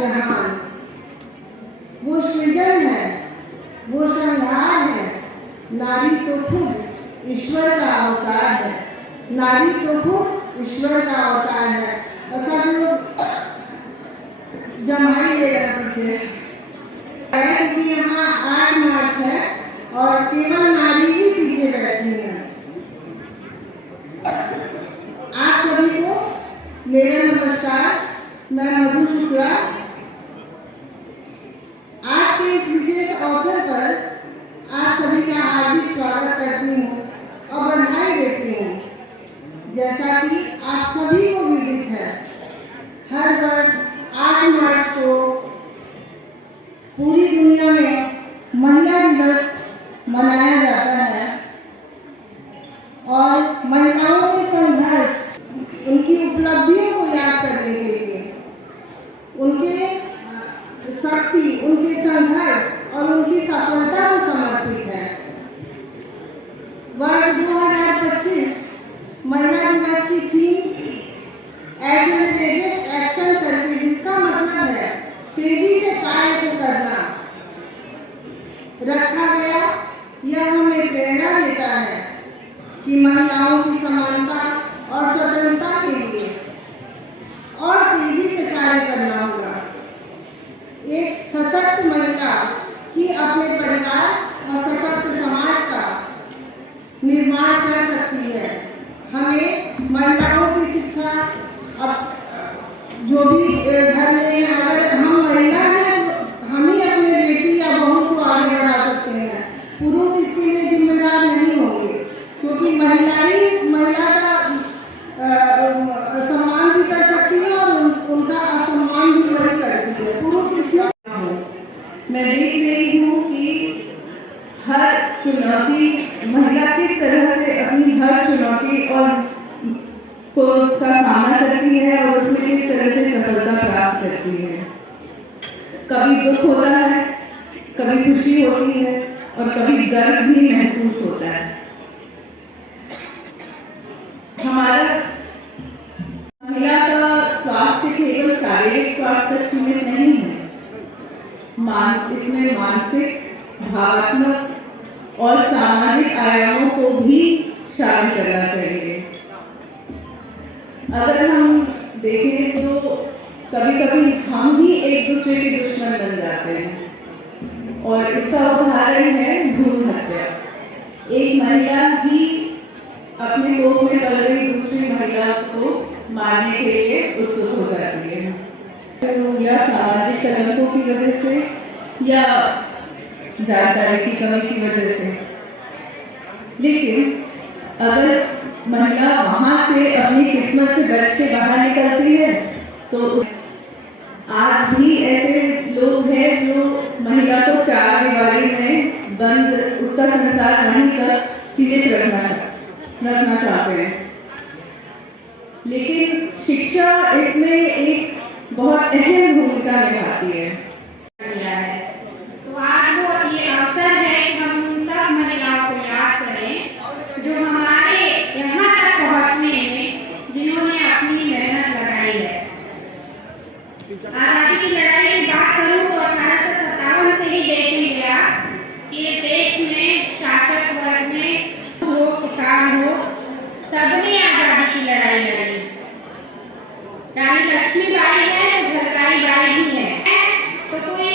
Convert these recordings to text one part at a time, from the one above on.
जहान, वो सृजन है, वो संहार है। नारी तो खुद ईश्वर का अवतार है, नारी तो खुद ईश्वर का अवतार है। और सब लोग जमाई ले रहे पीछे, क्योंकि यहाँ 8 मार्च है और केवल नारी ही पीछे बैठी है। आप सभी को मेरा नमस्कार। मैं मधु शुक्ला आज के इस विशेष अवसर पर आप सभी का हार्दिक स्वागत करती हूँ और बधाई देती हूँ। जैसा कि आप सभी को विदित है, हर वर्ष 8 मार्च को पूरी दुनिया में महिला दिवस मनाया जाता है और महिलाओं के संघर्ष, उनकी उपलब्धियों को याद करने के लिए, उनके शक्ति, उनके संघर्ष और उनकी सफलता को समर्पित है। वर्ष 2025 महिला दिवस की थीम एक्सेलरेटेड एक्शन करके, जिसका मतलब है तेजी से कार्य को करना, रखा गया। यह हमें प्रेरणा देता है कि महिलाओं की समानता और स्वतंत्रता के लिए और तेजी से कार्य करना होगा। एक सशक्त महिला ही अपने परिवार और सशक्त समाज का निर्माण कर सकती है। हमें महिलाओं की शिक्षा, अब जो भी घर में अगर हम महिला हैं तो हम ही अपने बेटी या बहू को आगे बढ़ा सकते हैं। पुरुष इसके लिए जिम्मेदार नहीं होंगे, क्योंकि महिला का सम्मान भी कर सकती है और उनका असम्मान भी वही करती है। पुरुष इसमें मैं देख रही हूँ कि हर चुनौती महिला किस तरह से अपनी हर चुनौती और को का सामना करती है और उसमें किस तरह से सफलता प्राप्त करती है। कभी दुख होता है, कभी खुशी होती है और कभी गर्व भी महसूस होता है। हमारा महिला का स्वास्थ्य केवल शारीरिक स्वास्थ्य तक सीमित नहीं है, इसमें मानसिक, भावनात्मक और सामाजिक आयामों को भी शामिल करना चाहिए। अगर हम देखें तो कभी कभी हम ही एक दूसरे के दुश्मन बन जाते हैं और इसका उदाहरण है भ्रूण हत्या। एक महिला ही अपने कोख में पल रही दूसरी महिला को मारने के लिए उत्सुक हो जाती है, या सामाजिक कलंकों की वजह से या जानकारी की कमी की वजह से। लेकिन अगर महिला वहां से अपनी किस्मत से बच के बाहर निकलती है तो आज भी ऐसे लोग हैं जो महिला को 4 दीवारी में बंद, उसका संसार वहीं तक सीमित रखना चाहते हैं। लेकिन शिक्षा इसमें एक बहुत अहम भूमिका निभाती है। तो आज वो ये अवसर है कि हम उन सब महिलाओं को याद करें जो हमारे यहाँ तक पहुँचने में जिन्होंने अपनी मेहनत लगाई है। आज़ादी की लड़ाई की बात करूँ तो 1857 से ही देखने गया कि देश में शासक वर्ग में हो, किसान हो, सबने आज़ादी की लड़ाई लड़ी। रानी लक्ष्मीबाई है तो झलकारी बाई भी है, तो कोई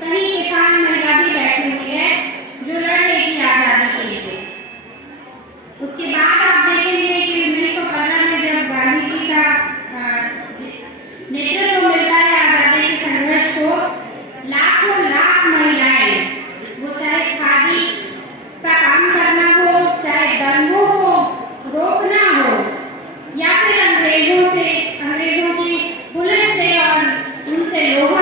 कहीं किसान महिला भी बैठी हुई है जो लड़ रही थी आज़ादी के लिए। उसके बाद आप देखेंगे कि 1915 में जब गांधी जी का नेतृत्व मिलता है आज़ादी के संघर्ष को, लाखों लाख महिलाएं, वो चाहे खादी का काम करना हो, चाहे दंगों को रोकना हो, या फिर अंग्रेजों की पुलिस से और उनसे लोहा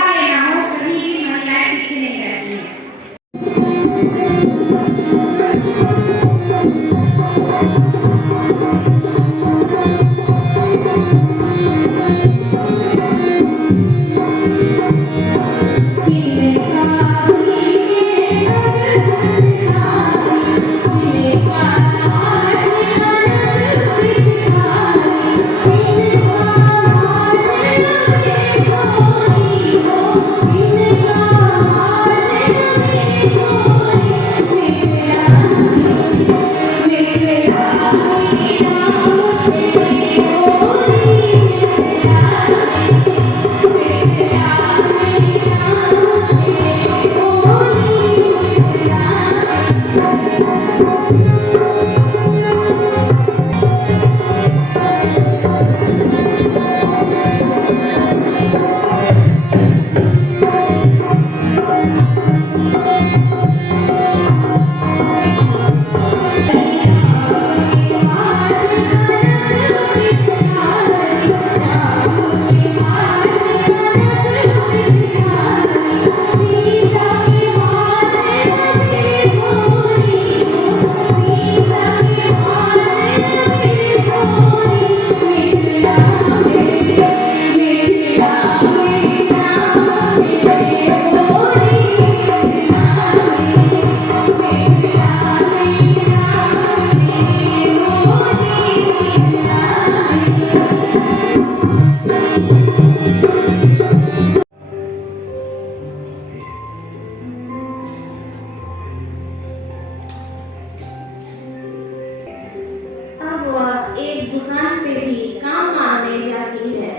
दुकान पे भी काम मांगने जाती है।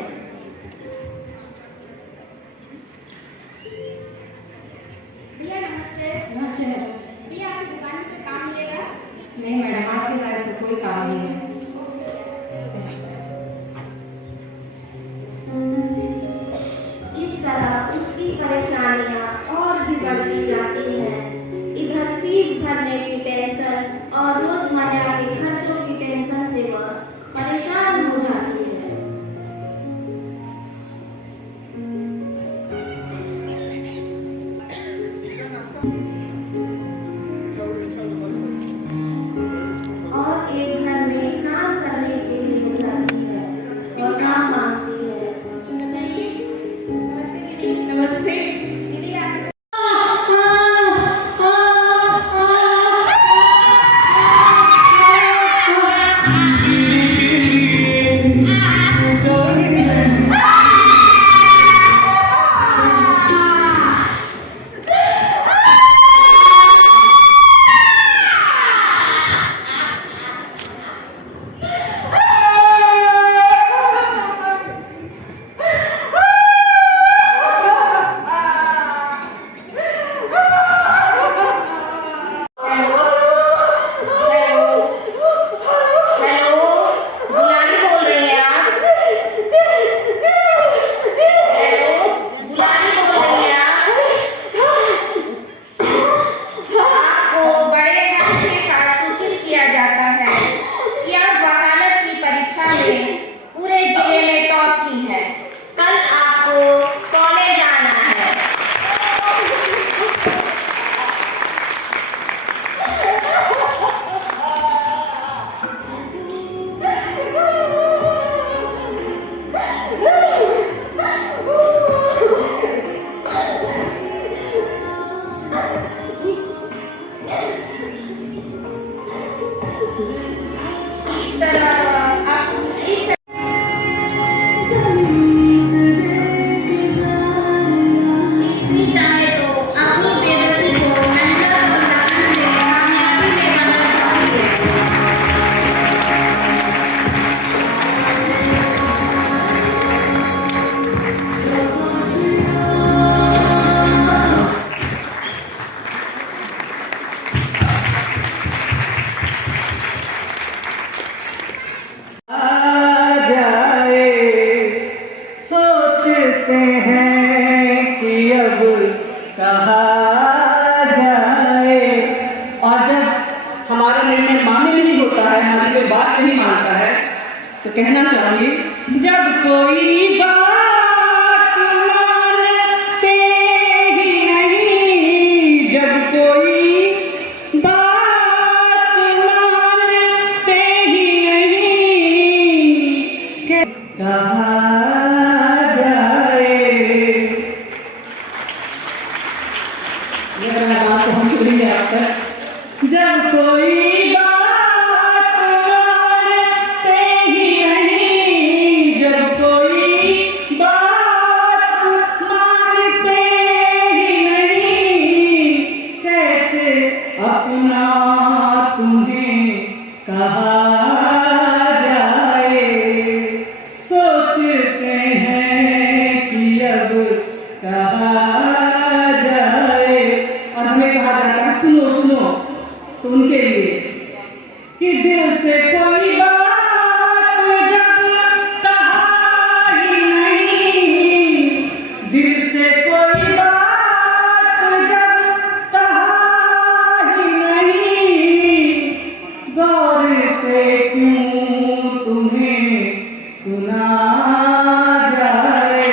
भैया नमस्ते। नमस्ते मैडम। भैया आपकी दुकान पे काम मिलेगा? नहीं मैडम, आपके लायक तो कोई काम नहीं है। इस तरह उसकी परेशानियां और भी बढ़ती जाती हैं। इधर फीस भरने की टेंशन और रोजमर्रा के खर्चों की टेंशन से वह परेशान हो जाती है। और एक घर में काम करने के लिए हो जाती है और काम मांगती है। बताइए। नमस्ते दीदी। नमस्ते। दीदी आप तो कहना चाहूंगी, जब कोई बात मानते ही नहीं, जब कोई बात मानते ही नहीं, कहा जाए। ये बात तो हम सुनेंगे आप तक। जब कोई अपना तुम्हें कहा जाए, सोचते हैं कि अब कहा जाए। और हमें कहा जाता है, सुनो सुनो, तो उनके लिए कि दिल से कोई बात जब कहा ही नहीं, दिल से कोई बात गौर से क्यों तुम्हें सुना जाए,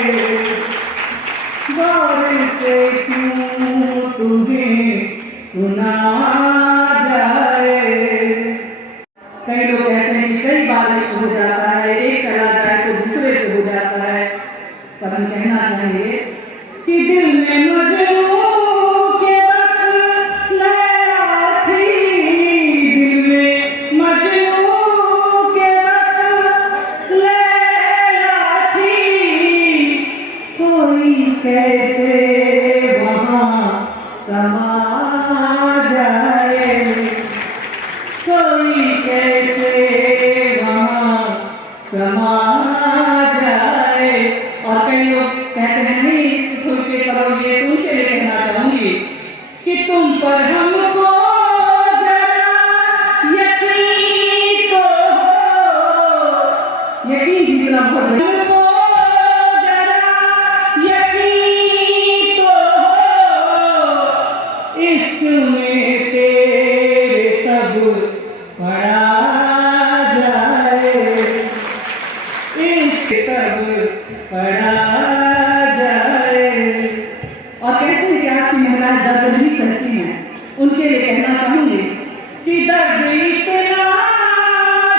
गौर से क्यों तुम्हें सुना जाए। कई लोग कहते हैं कि कई बारिश हो जाता है, एक चला जाए तो दूसरे से हो जाता है, पर हम कहना चाहेंगे कि दिल में मजनू के बस लैला थी, दिल में मजनू के बस लैला थी, कोई कैसे वहाँ समा जाए, कोई कैसे वहाँ यकीन जीतना बहुत बड़ा। हमको जरा यकीन तो हो, इश्क में तेरे तब पड़ा जाए, इश्क तब पड़ा जाए। और कहते हैं कि आज की महिलाएं दर्द नहीं सहती हैं, उनके लिए कहना चाहूंगी कि दर्द इतना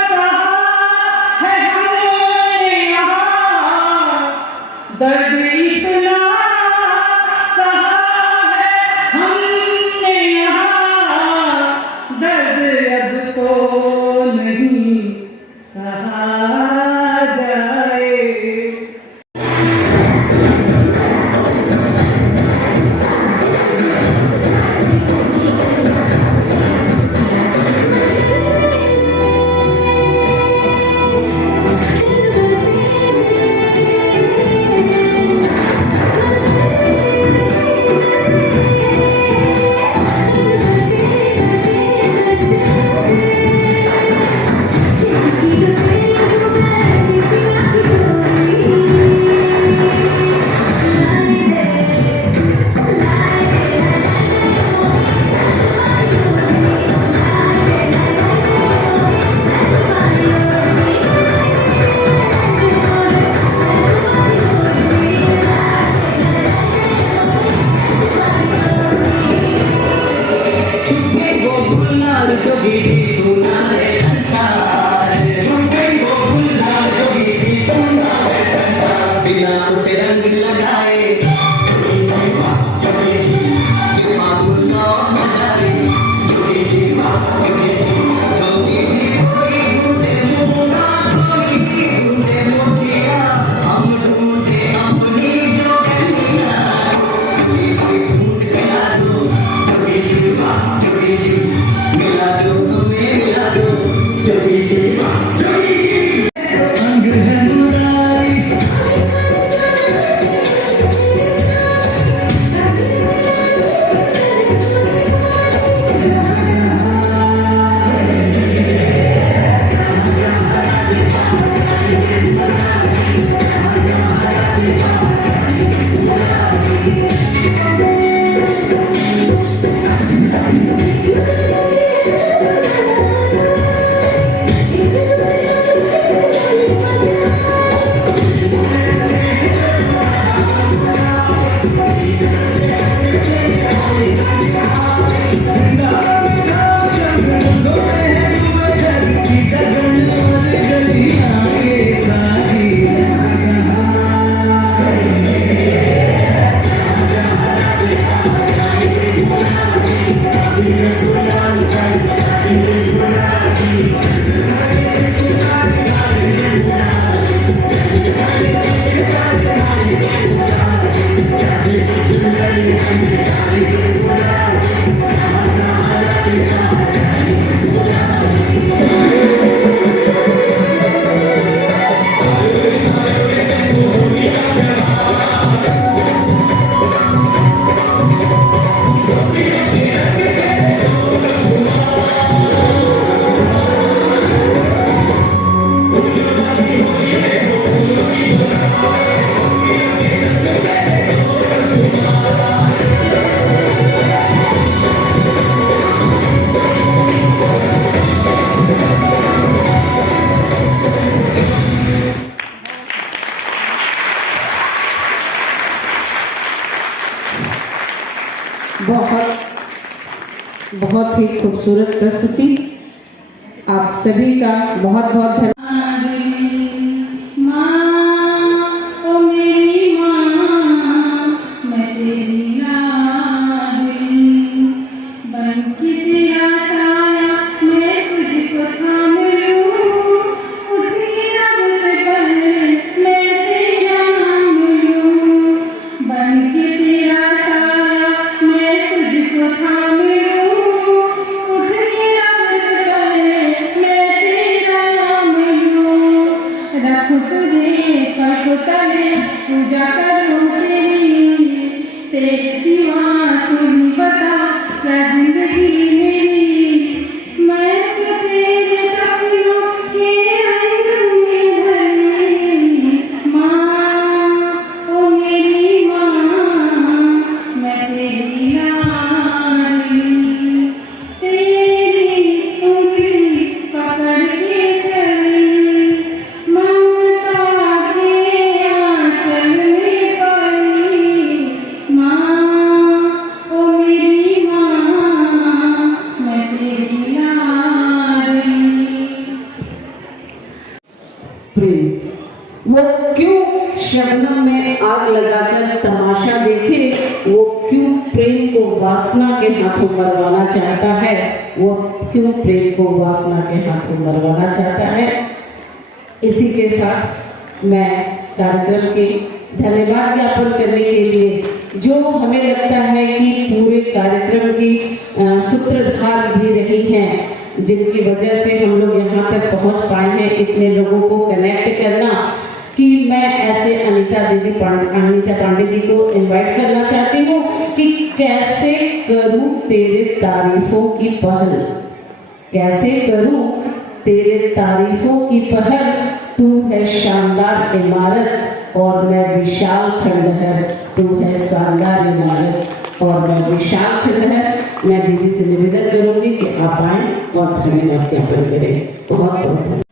सहा है हमने यहाँ, दर्द इतना सहा है हमने यहाँ, दर्द अब तो नहीं सहा जाए। बहुत ही खूबसूरत प्रस्तुति। आप सभी का बहुत बहुत धन्यवाद। पूजा करूं तेरी, तेरे सिवा तू ही बता क्या जिंदगी मेरी। मैं तो तेरे सपनों के रंग में ढली प्रेम। वो क्यों शबनम में आग लगाकर तमाशा देखे, वो क्यों प्रेम को वासना के हाथों मरवाना चाहता है, वो क्यों प्रेम को वासना के हाथों मरवाना चाहता है। इसी के साथ मैं कार्यक्रम के धन्यवाद ज्ञापन करने के लिए, जो हमें लगता है कि पूरे कार्यक्रम की सूत्रधार भी रही हैं, जिनकी वजह से हम लोग यहाँ तक पहुँच पाए हैं, इतने लोगों को कनेक्ट करना, कि मैं ऐसे अनीता पांडे जी को इनवाइट करना चाहती हूँ कि कैसे करूँ तेरे तारीफों की पहल, कैसे करूँ तेरे तारीफों की पहल, तू है शानदार इमारत और मैं विशाल खंडहर, तू है शानदार इमारत और मैं विशाल खंडहर। मैं दीदी से निवेदन करूंगी कि आप आए और धन्यवाद ज्ञापन करें। बहुत बहुत